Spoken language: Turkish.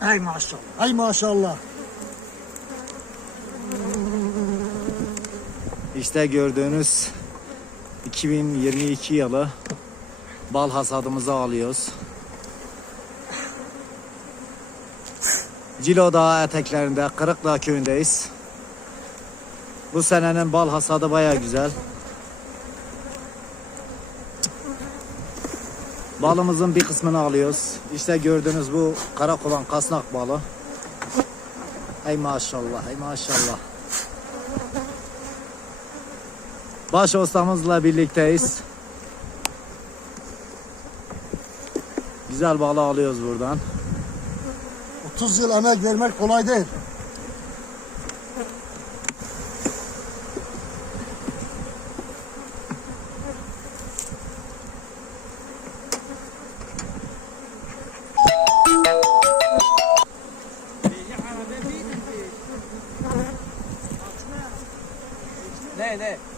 Ay maşallah. Ay maşallah. İşte gördüğünüz 2022 yılı bal hasadımızı alıyoruz. Cilo Dağı eteklerinde Kırıkdağ köyündeyiz. Bu senenin bal hasadı baya güzel. Balımızın bir kısmını alıyoruz. İşte gördüğünüz bu karakolan kasnak balı. Ey maşallah, ey maşallah. Baş ustamızla birlikteyiz. Güzel balı alıyoruz buradan. 30 yıl emek vermek kolay değil. 네네.